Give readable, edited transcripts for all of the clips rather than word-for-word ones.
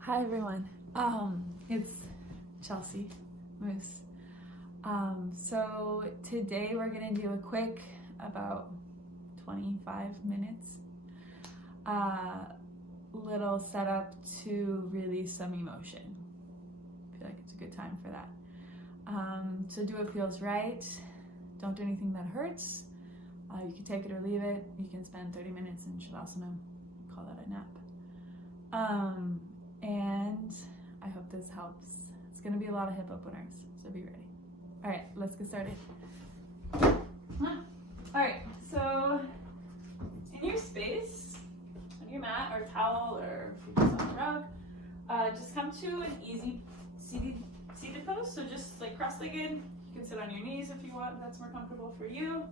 Hi everyone. It's Chelsea Muhs. So today we're gonna do a quick, about 25 minutes, little setup to release some emotion. I feel like it's a good time for that. So do what feels right. Don't do anything that hurts. You can take it or leave it. You can spend 30 minutes in Shavasana. Call that a nap. And I hope this helps. It's gonna be a lot of hip openers, so be ready. All right, let's get started. All right, so in your space, on your mat or towel, or if you're just on the rug, just come to an easy seated pose. So just like cross-legged. You can sit on your knees if you want. That's more comfortable for you.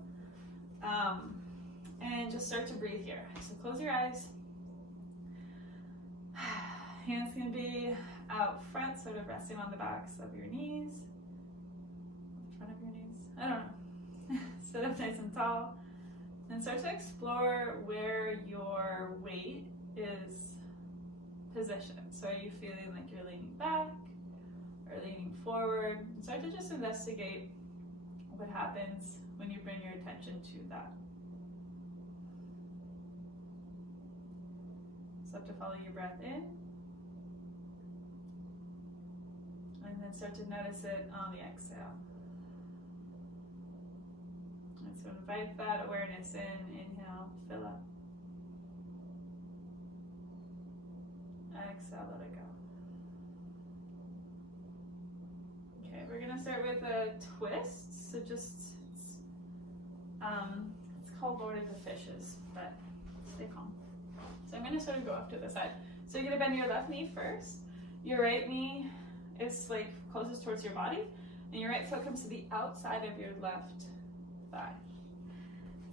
And just start to breathe here. So close your eyes. Hands can be out front, sort of resting on the backs of your knees. The front of your knees? I don't know. Sit up nice and tall. And start to explore where your weight is positioned. So are you feeling like you're leaning back or leaning forward? And start to just investigate what happens when you bring your attention to that. Start to follow your breath in. And then start to notice it on the exhale. And so invite that awareness in. Inhale, fill up. Exhale, let it go. Okay, we're gonna start with a twist. So just, it's called Lord of the Fishes, but stay calm. So I'm gonna sort of go off to the side. So you're gonna bend your left knee first. Your right knee is like closest towards your body, and your right foot comes to the outside of your left thigh.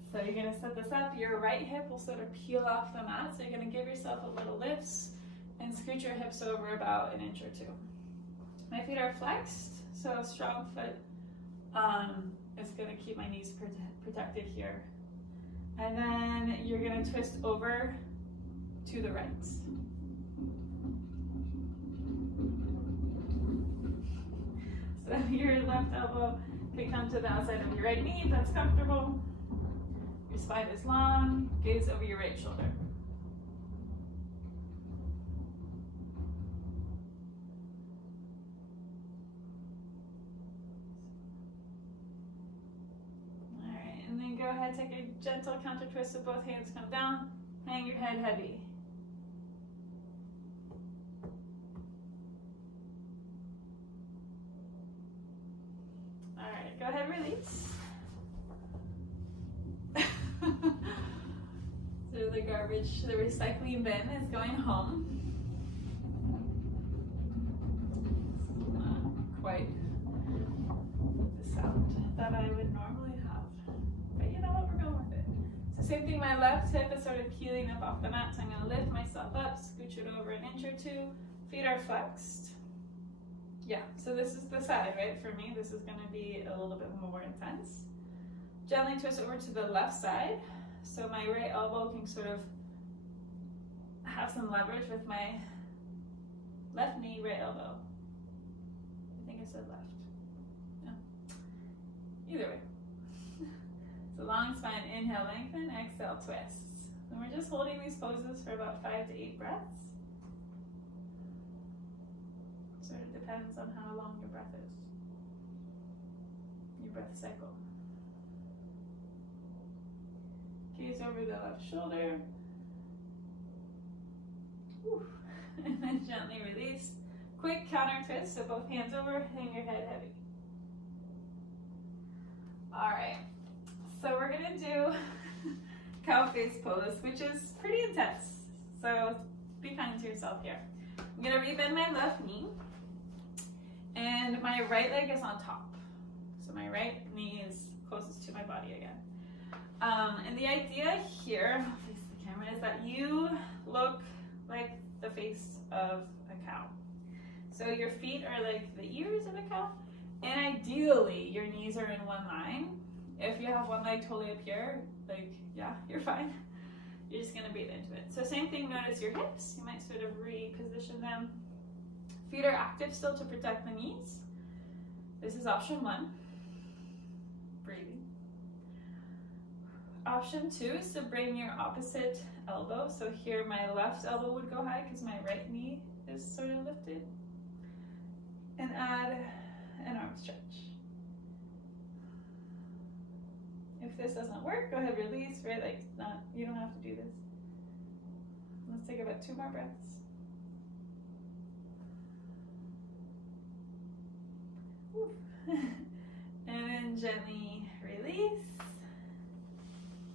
So you're gonna set this up. Your right hip will sort of peel off the mat. So you're gonna give yourself a little lift and scoot your hips over about an inch or two. My feet are flexed, so a strong foot is gonna keep my knees protected here. And then you're gonna twist over to the right. So your left elbow can come to the outside of your right knee if that's comfortable. Your spine is long, gaze over your right shoulder. All right, and then go ahead, take a gentle counter twist so both hands come down, hang your head heavy. Go ahead, release. So the garbage, the recycling bin is going home. Not quite the sound that I would normally have. But you know what, we're going with it. So same thing, my left hip is sort of peeling up off the mat, so I'm gonna lift myself up, scooch it over an inch or two. Feet are flexed. Yeah, so this is the side, right? For me, this is gonna be a little bit more intense. Gently twist over to the left side. So my right elbow can sort of have some leverage with my left knee, right elbow. I think I said left. No. Either way. So long spine, inhale, lengthen, exhale, twists. And we're just holding these poses for about 5 to 8 breaths. Sort of depends on how long your breath is, your breath cycle. Gaze over the left shoulder. Whew. And then gently release. Quick counter twist, so both hands over, hang your head heavy. All right, so we're gonna do cow face pose, which is pretty intense. So be kind to yourself here. I'm gonna rebend my left knee. And my right leg is on top. So my right knee is closest to my body again. And the idea here, I'll face the camera, is that you look like the face of a cow. So your feet are like the ears of a cow. And ideally, your knees are in one line. If you have one leg totally up here, like, yeah, you're fine. You're just gonna breathe into it. So same thing, notice your hips. You might sort of reposition them Feet are active still to protect the knees. This is option 1, breathing. Option 2 is to bring your opposite elbow. So here my left elbow would go high because my right knee is sort of lifted. And add an arm stretch. If this doesn't work, go ahead, release, right? Like, you don't have to do this. Let's take about 2 more breaths. And then gently release.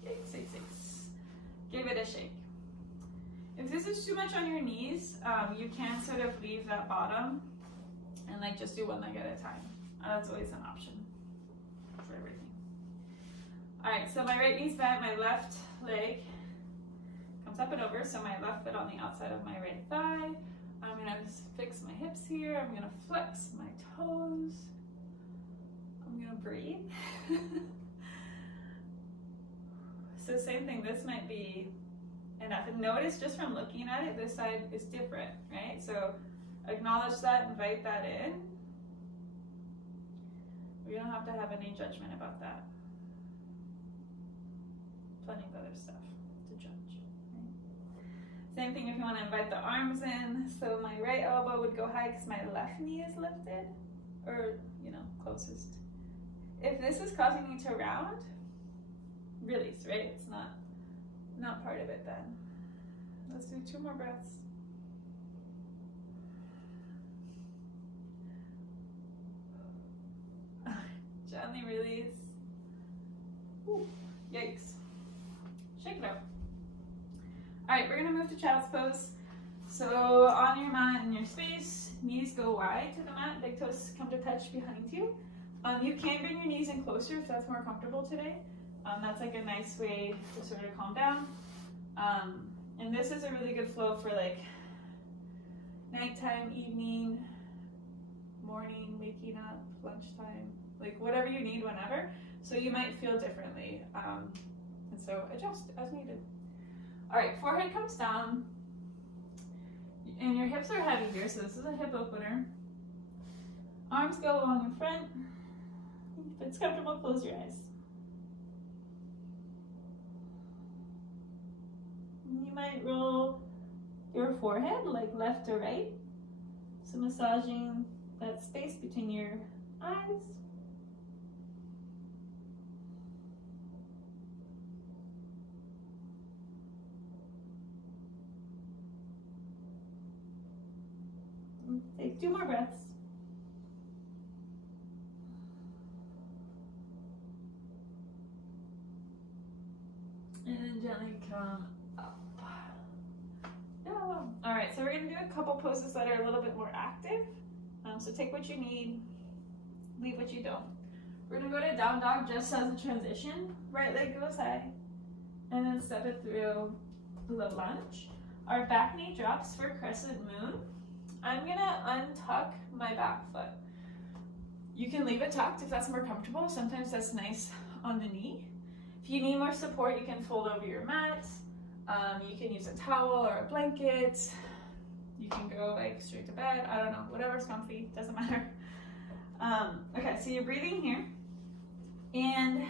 6, 6, 6. Give it a shake. If this is too much on your knees, you can sort of leave that bottom and like just do one leg at a time. That's always an option for everything. All right, so my right knee's bent, my left leg comes up and over, so my left foot on the outside of my right thigh. I'm gonna fix my hips here. I'm gonna flex my toes. I'm gonna breathe. So same thing, this might be enough. And notice just from looking at it, this side is different, right? So acknowledge that, invite that in. We don't have to have any judgment about that. Plenty of other stuff to judge, right? Same thing if you want to invite the arms in. So my right elbow would go high because my left knee is lifted, or, you know, closest. If this is causing you to round, release, right? It's not part of it then. Let's do 2 more breaths. Gently release. Ooh, yikes. Shake it out. All right, we're gonna move to child's pose. So on your mat in your space, knees go wide to the mat, big toes come to touch behind you. You can bring your knees in closer if that's more comfortable today. That's like a nice way to sort of calm down. And this is a really good flow for like nighttime, evening, morning, waking up, lunchtime, like whatever you need whenever. So you might feel differently. And so adjust as needed. All right, forehead comes down and your hips are heavy here. So this is a hip opener. Arms go along in front. If it's comfortable, close your eyes. You might roll your forehead like left to right. So massaging that space between your eyes. Take 2 more breaths. And then gently come up. Yeah. All right, so we're gonna do a couple poses that are a little bit more active. So take what you need, leave what you don't. We're gonna go to down dog just as a transition. Right leg goes high, and then step it through the lunge. Our back knee drops for crescent moon. I'm gonna untuck my back foot. You can leave it tucked if that's more comfortable. Sometimes that's nice on the knee. If you need more support, you can fold over your mat. You can use a towel or a blanket. You can go like straight to bed. I don't know, whatever's comfy, doesn't matter. Okay, so you're breathing here. And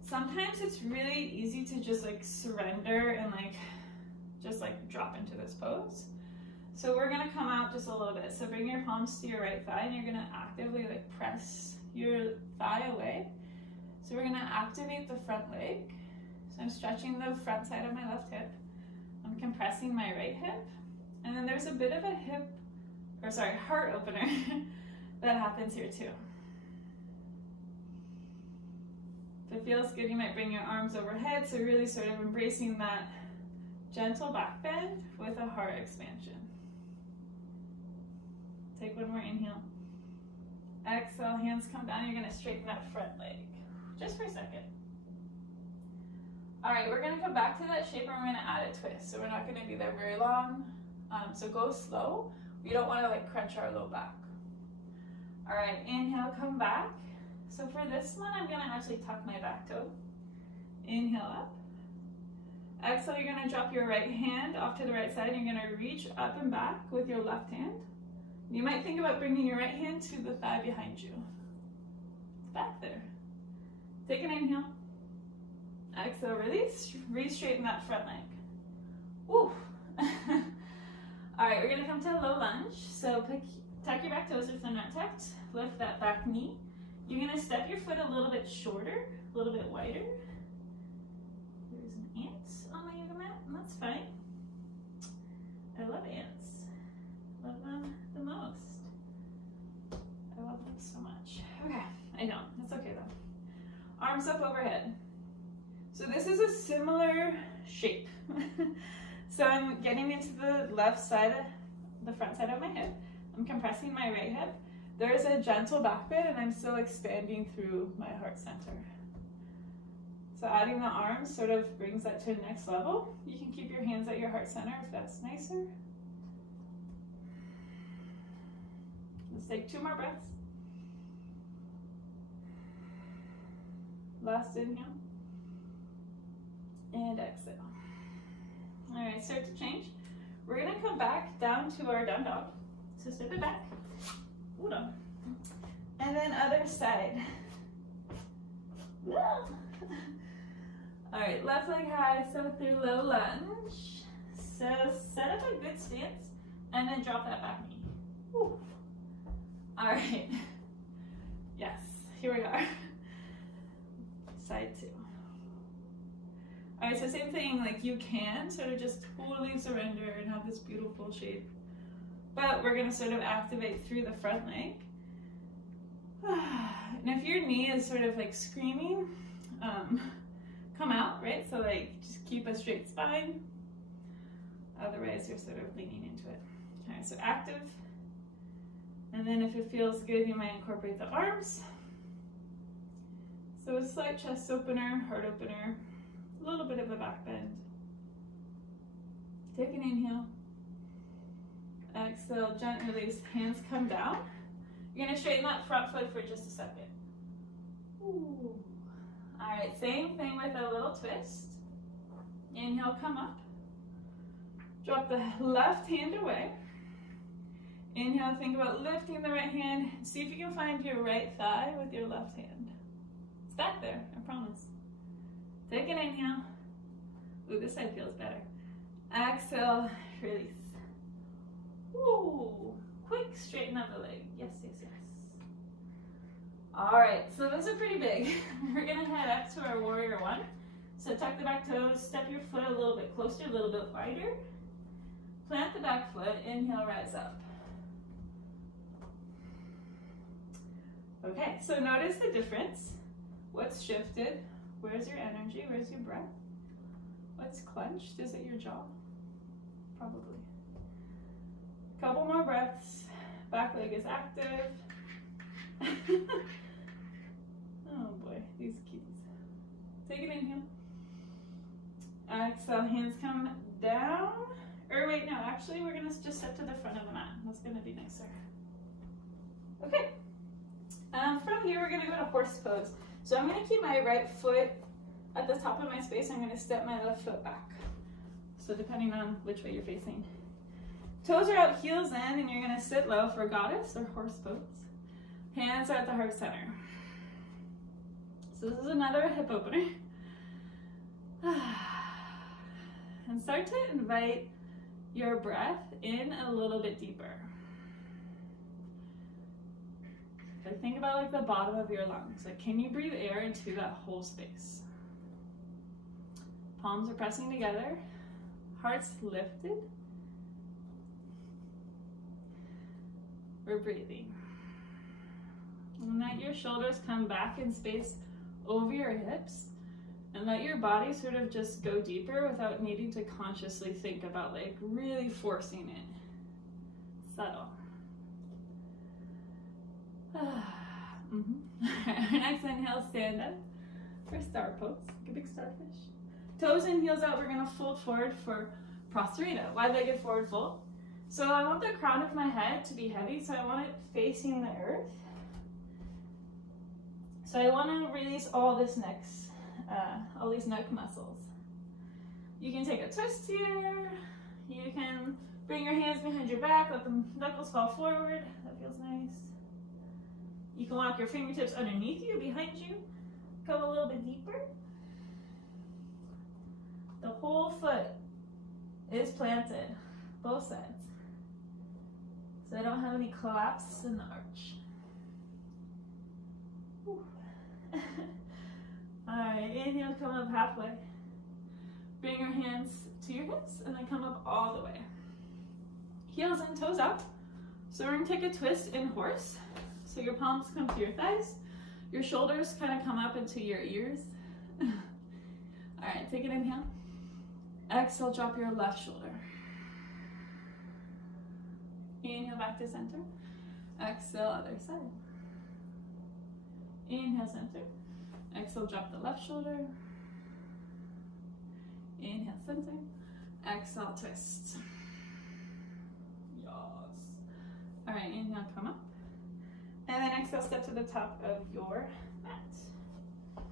sometimes it's really easy to just like surrender and like just like drop into this pose. So we're gonna come out just a little bit. So bring your palms to your right thigh and you're gonna actively like press your thigh away. So we're gonna activate the front leg. So I'm stretching the front side of my left hip. I'm compressing my right hip. And then there's a bit of a heart opener that happens here too. If it feels good, you might bring your arms overhead. So really sort of embracing that gentle back bend with a heart expansion. Take one more inhale. Exhale, hands come down. You're gonna straighten that front leg, just for a second. All right, we're gonna come back to that shape and we're gonna add a twist. So we're not gonna be there very long. So go slow. We don't wanna like crunch our low back. All right, inhale, come back. So for this one, I'm gonna actually tuck my back toe. Inhale up. Exhale, you're gonna drop your right hand off to the right side. You're gonna reach up and back with your left hand. You might think about bringing your right hand to the thigh behind you. Back there. Take an inhale. Exhale, release. Re-straighten that front leg. Woo. All right, we're gonna come to a low lunge. So tuck your back toes if they're not tucked. Lift that back knee. You're gonna step your foot a little bit shorter, a little bit wider. There's an ant on my yoga mat, and that's fine. I love ants. Love them the most. I love them so much. Okay, I know, that's okay though. Arms up overhead. So this is a similar shape. So I'm getting into the left side, the front side of my hip. I'm compressing my right hip. There's a gentle back bend and I'm still expanding through my heart center. So adding the arms sort of brings that to the next level. You can keep your hands at your heart center if that's nicer. Let's take 2 more breaths. Last inhale. And exhale. All right, start to change. We're gonna come back down to our down dog. So step it back. Hold on. And then other side. All right, left leg high, so through low lunge. So set up a good stance and then drop that back knee. Woo. All right. Yes, here we are. Side 2. All right, so same thing, like you can sort of just totally surrender and have this beautiful shape. But we're gonna sort of activate through the front leg. And if your knee is sort of like screaming, come out, right? So like just keep a straight spine. Otherwise you're sort of leaning into it. Okay, so active. And then if it feels good, you might incorporate the arms. So a slight chest opener, heart opener, a little bit of a back bend. Take an inhale. Exhale, gently release, hands come down. You're gonna straighten that front foot for just a second. Ooh. All right, same thing with a little twist. Inhale, come up. Drop the left hand away. Inhale, think about lifting the right hand. See if you can find your right thigh with your left hand. It's back there, I promise. Take an inhale. Ooh, this side feels better. Exhale, release. Ooh, quick straighten up the leg. Yes, yes, yes. All right, so those are pretty big. We're gonna head up to our warrior 1. So tuck the back toes, step your foot a little bit closer, a little bit wider. Plant the back foot, inhale, rise up. Okay, so notice the difference. What's shifted? Where's your energy? Where's your breath? What's clenched? Is it your jaw? Probably. Couple more breaths. Back leg is active. Oh boy, these kitties. Take an inhale. Exhale, hands come down. Or wait, no, actually we're gonna just step to the front of the mat. That's gonna be nicer. Okay. From here we're gonna go to horse pose. So I'm gonna keep my right foot at the top of my space. I'm gonna step my left foot back. So depending on which way you're facing. Toes are out, heels in, and you're gonna sit low for goddess or horse pose. Hands are at the heart center. So this is another hip opener. And start to invite your breath in a little bit deeper. So think about like the bottom of your lungs. Like, can you breathe air into that whole space? Palms are pressing together. Heart's lifted. We're breathing. And let your shoulders come back in space over your hips. And let your body sort of just go deeper without needing to consciously think about like really forcing it. Subtle. Next inhale, stand up for star pose, like a big starfish. Toes and heels out, we're gonna fold forward for Prasarita, wide-legged forward fold. So I want the crown of my head to be heavy, so I want it facing the earth. So I want to release all this these neck muscles. You can take a twist here. You can Bring your hands behind your back, let the knuckles fall forward. That feels nice. You can walk your fingertips underneath you, behind you. Come a little bit deeper. The whole foot is planted, both sides. So I don't have any collapse in the arch. Alright, inhale, come up halfway. Bring your hands to your hips and then come up all the way. Heels and toes out. So we're gonna take a twist in horse. So your palms come to your thighs. Your shoulders kind of come up into your ears. Alright, take an inhale. Exhale, drop your left shoulder. Inhale back to center. Exhale, other side. Inhale, center. Exhale, drop the left shoulder. Inhale, center. Exhale, twist. Yes. All right, inhale, come up. And then exhale, step to the top of your mat.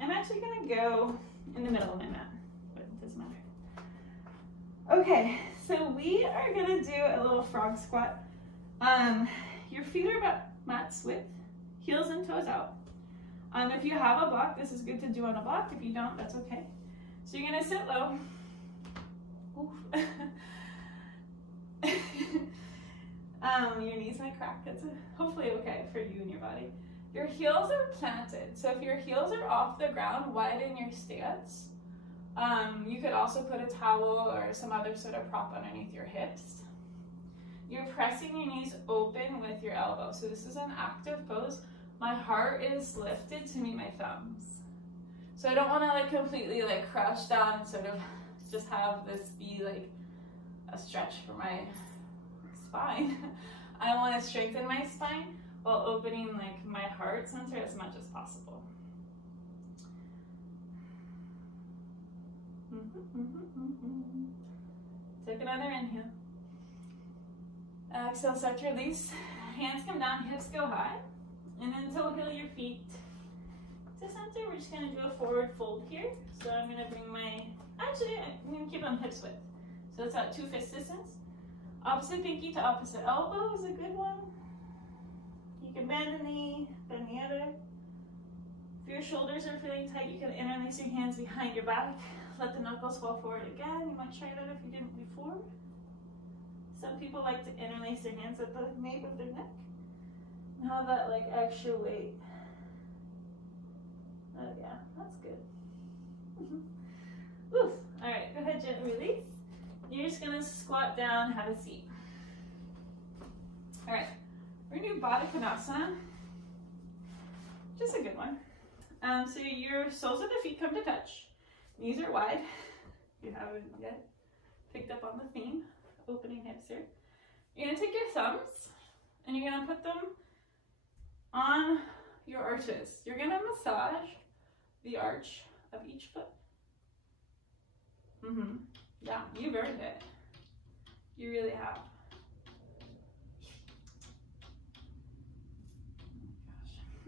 I'm actually gonna go in the middle of my mat, but it doesn't matter. Okay, so we are gonna do a little frog squat. Your feet are about mat's width, heels and toes out. If you have a block, this is good to do on a block. If you don't, that's okay. So you're gonna sit low. Your knees might crack. That's hopefully okay for you and your body. Your heels are planted. So if your heels are off the ground, widen your stance. You could also put a towel or some other sort of prop underneath your hips. You're pressing your knees open with your elbows. So this is an active pose. My heart is lifted to meet my thumbs. So I don't want to like completely like crouch down and sort of just have this be like a stretch for my spine. I want to strengthen my spine while opening like my heart center as much as possible. Take another inhale. Exhale, start to release. Hands come down, hips go high. And then toe-heel your feet to center. We're just going to do a forward fold here. So I'm going to bring I'm going to keep them hips width. So it's at 2 fist distance. Opposite pinky to opposite elbow is a good one. You can bend the knee, bend the other. If your shoulders are feeling tight, you can interlace your hands behind your back. Let the knuckles fall forward again. You might try that if you didn't before. Some people like to interlace their hands at the nape of their neck. And have that like extra weight. Oh yeah, that's good. Oof. All right, go ahead, gently release. You're just gonna squat down, have a seat. All right, we're gonna do Baddha Konasana. Just a good one. So your soles of the feet come to touch. Knees are wide. If you haven't yet picked up on the theme, opening hips here. You're gonna take your thumbs and you're gonna put them on your arches. You're gonna massage the arch of each foot. Yeah, you've earned it. You really have.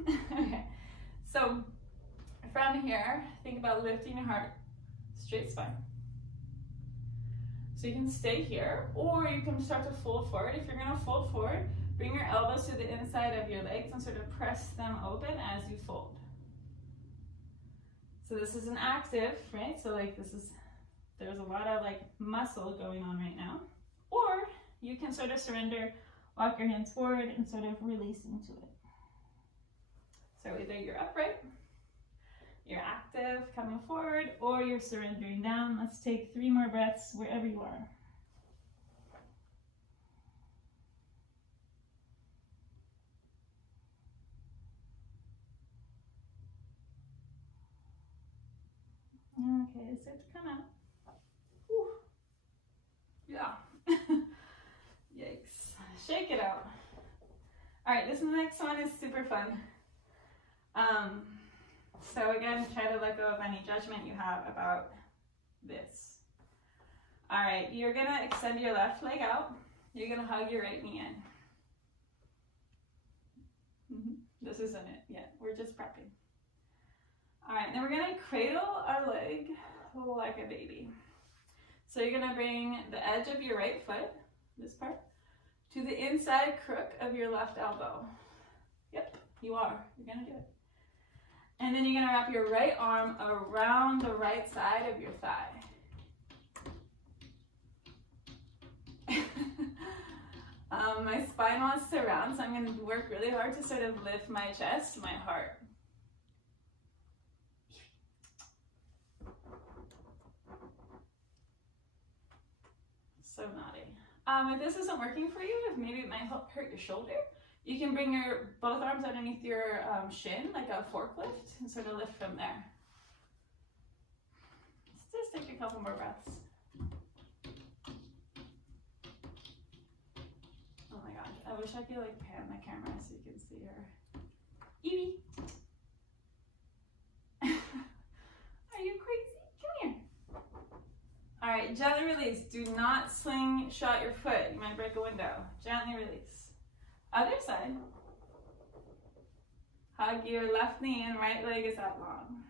Oh my gosh. Okay, so from here, think about lifting your heart, straight spine. So you can stay here, or you can start to fold forward. If you're gonna fold forward, bring your elbows to the inside of your legs and sort of press them open as you fold. So this is an active, right? So like there's a lot of like muscle going on right now. Or you can sort of surrender, walk your hands forward and sort of release into it. So either you're upright, you're active, coming forward, or you're surrendering down. Let's take 3 more breaths wherever you are. Okay, start to come out. Whew. Yeah. Yikes. Shake it out. All right, this next one is super fun. So again, try to let go of any judgment you have about this. All right, you're gonna extend your left leg out. You're gonna hug your right knee in. This isn't it yet, we're just prepping. All right, then we're gonna cradle our leg like a baby. So you're gonna bring the edge of your right foot, this part, to the inside crook of your left elbow. Yep, you are. You're gonna do it. And then you're gonna wrap your right arm around the right side of your thigh. My spine wants to round, so I'm going to work really hard to sort of lift my chest, my heart. So naughty. If this isn't working for you, if maybe it might help hurt your shoulder, you can bring your both arms underneath your shin, like a forklift, and sort of lift from there. Let's just take a couple more breaths. Oh my gosh, I wish I could like pan the camera so you can see her. Evie! Are you crazy? Come here. All right, gently release. Do not slingshot your foot. You might break a window. Gently release. Other side. Hug your left knee and right leg is out long.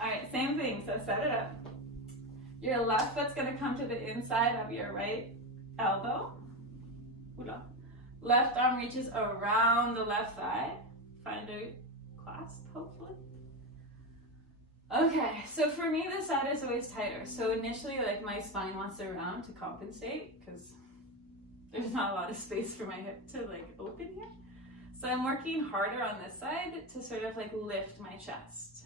All right, same thing, so set it up. Your left foot's gonna come to the inside of your right elbow. Hula. Left arm reaches around the left thigh. Find a clasp, hopefully. Okay, so for me, this side is always tighter. So initially, like my spine wants to round to compensate because there's not a lot of space for my hip to like open here. So I'm working harder on this side to sort of like lift my chest.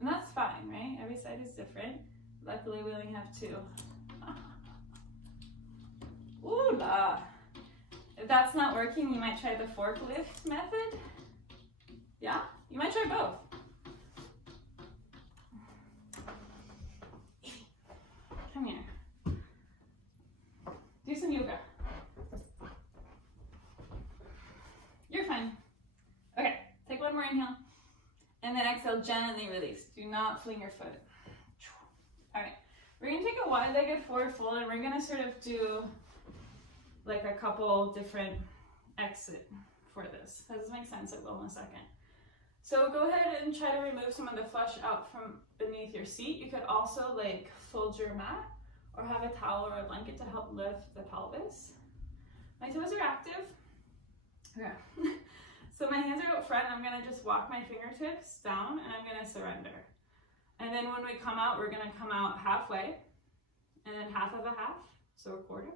And that's fine, right? Every side is different. Luckily, we only have two. Ooh la. If that's not working, you might try the forklift method. Yeah? You might try both. Come here. Do some yoga. You're fine. Okay, take one more inhale. And then exhale, gently release. Do not fling your foot. All right, we're gonna take a wide-legged forward fold and we're gonna sort of do like a couple different exit for this. Does this make sense? It will in a second. So go ahead and try to remove some of the flesh out from beneath your seat. You could also like fold your mat or have a towel or a blanket to help lift the pelvis. My toes are active. Okay. So my hands are out front. I'm gonna just walk my fingertips down and I'm gonna surrender. And then when we come out, we're gonna come out halfway and then half of a half, so a quarter.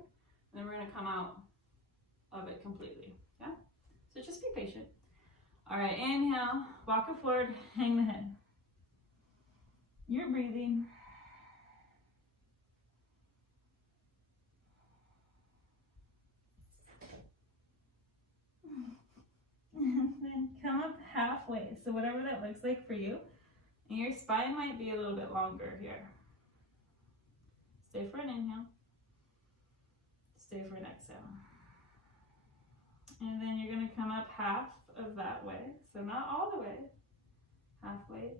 And then we're gonna come out of it completely, yeah? So just be patient. All right, inhale, walk it forward, hang the head. You're breathing. And then come up halfway, so whatever that looks like for you. And your spine might be a little bit longer here. Stay for an inhale. Stay for an exhale. And then you're gonna come up half of that way. So not all the way, halfway.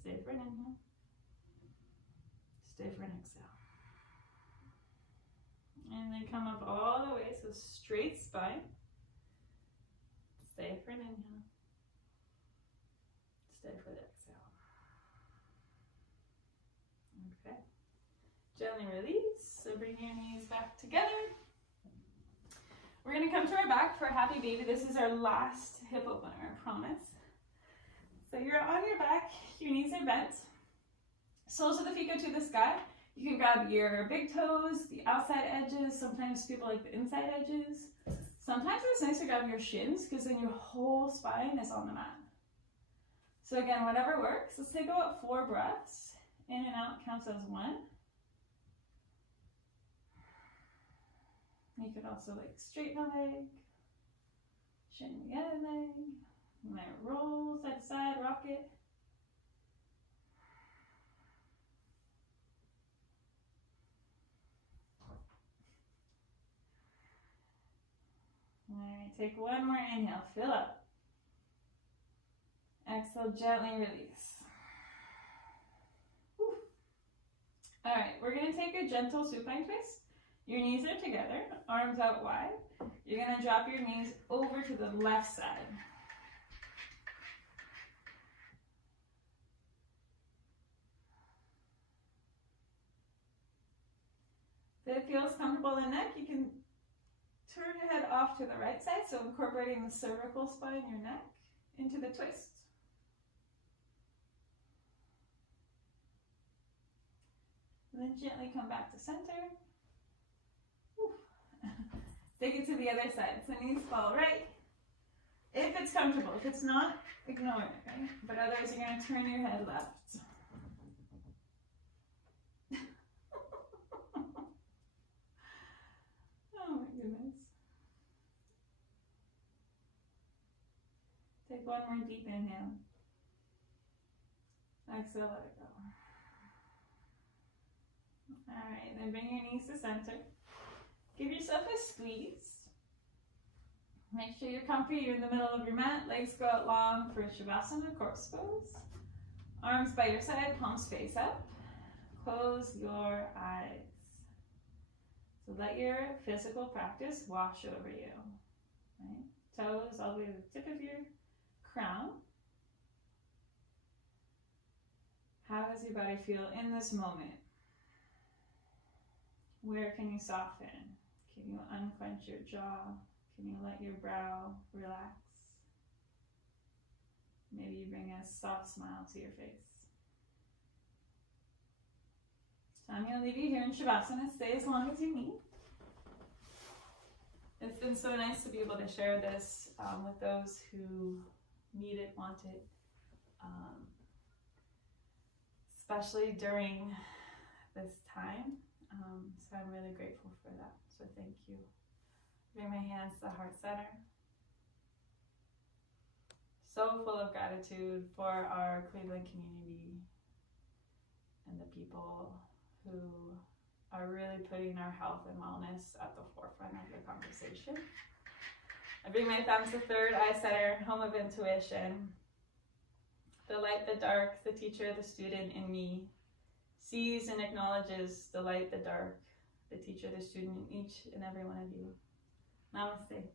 Stay for an inhale. Stay for an exhale. And then come up all the way, so straight spine. Stay for an inhale. Stay for the exhale. Okay. Gently release. So bring your knees back together. We're going to come to our back for a happy baby. This is our last hip opener, I promise. So you're on your back, your knees are bent. Soles of the feet go to the sky. You can grab your big toes, the outside edges. Sometimes people like the inside edges. Sometimes it's nice to grab your shins because then your whole spine is on the mat. So again, whatever works. Let's take about 4 breaths. In and out counts as 1. You could also like straighten a leg, shin the other leg, you might roll side to side, rock it. All right, take one more inhale, fill up. Exhale, gently release. Whew. All right, we're gonna take a gentle supine twist. Your knees are together, arms out wide. You're going to drop your knees over to the left side. If it feels comfortable in the neck, you can turn your head off to the right side, so incorporating the cervical spine in your neck into the twist. And then gently come back to center. Take it to the other side, so knees fall right. If it's comfortable, if it's not, ignore it, okay? But otherwise, you're going to turn your head left. Oh my goodness. Take one more deep inhale. Exhale, let it go. Alright, then bring your knees to center. Give yourself a squeeze. Make sure you're comfy, you're in the middle of your mat. Legs go out long for Shavasana, corpse pose. Arms by your side, palms face up. Close your eyes. So let your physical practice wash over you. Right? Toes all the way to the tip of your crown. How does your body feel in this moment? Where can you soften? Can you unclench your jaw? Can you let your brow relax? Maybe you bring a soft smile to your face. So I'm going to leave you here in Shavasana. Stay as long as you need. It's been so nice to be able to share this with those who need it, want it, especially during this time. So I'm really grateful for that. So thank you. Bring my hands to the heart center. So full of gratitude for our Cleveland community and the people who are really putting our health and wellness at the forefront of the conversation. I bring my thumbs to third eye center, home of intuition. The light, the dark, the teacher, the student in me sees and acknowledges the light, the dark, the teacher, the student in each and every one of you. Namaste.